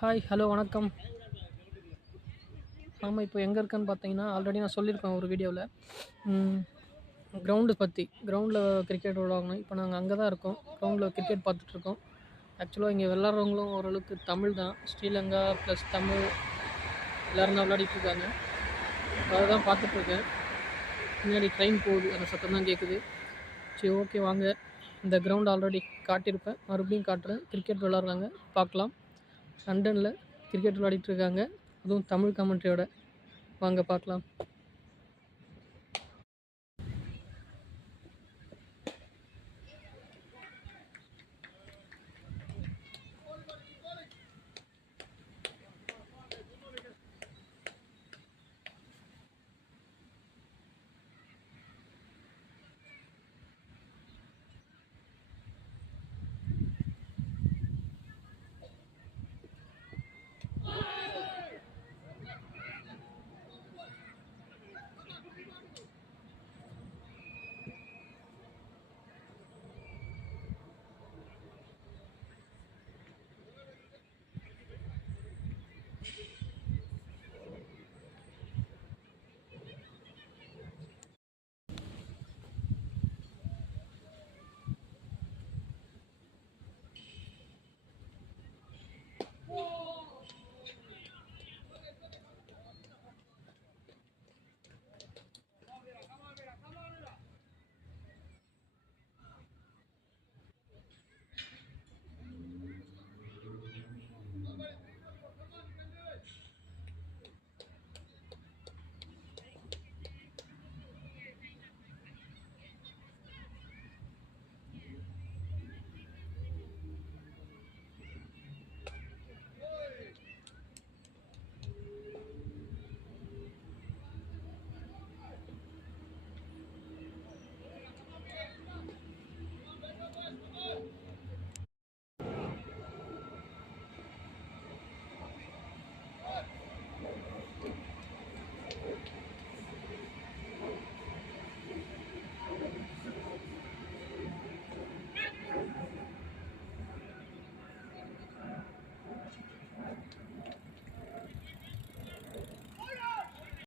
Hi, hello, வணக்கம். ஆமா, இப்போ எங்கே இருக்கேன்னு பார்த்தீங்கன்னா, ஆல்ரெடி நான் சொல்லியிருப்பேன் ஒரு வீடியோவில். கிரவுண்டு பற்றி. கிரவுண்டில் கிரிக்கெட் விளையாடணும். இப்போ நாங்கள் அங்கே தான் இருக்கோம். கிரவுண்டில் கிரிக்கெட் பார்த்துட்ருக்கோம். ஆக்சுவலாக இங்கே விளாட்றவங்களும் ஓரளவுக்கு தமிழ் தான். ஸ்ரீலங்கா ப்ளஸ் தமிழ் எல்லோரும் தான் விளையாடிட்டுருக்காங்க. அதை தான் பார்த்துட்ருக்கேன். பின்னாடி ட்ரெயின் போகுது, அந்த சத்தம் தான் கேட்குது. சரி, ஓகே, வாங்க. இந்த கிரவுண்ட் ஆல்ரெடி காட்டியிருப்பேன், மறுபடியும் காட்டுறேன். கிரிக்கெட் விளாட்றாங்க, பார்க்கலாம். லண்டனில் கிரிக்கெட் விளையாடிட்டு இருக்காங்க, அதுவும் தமிழ் கமெண்ட்ரியோட. வாங்க பார்க்கலாம்.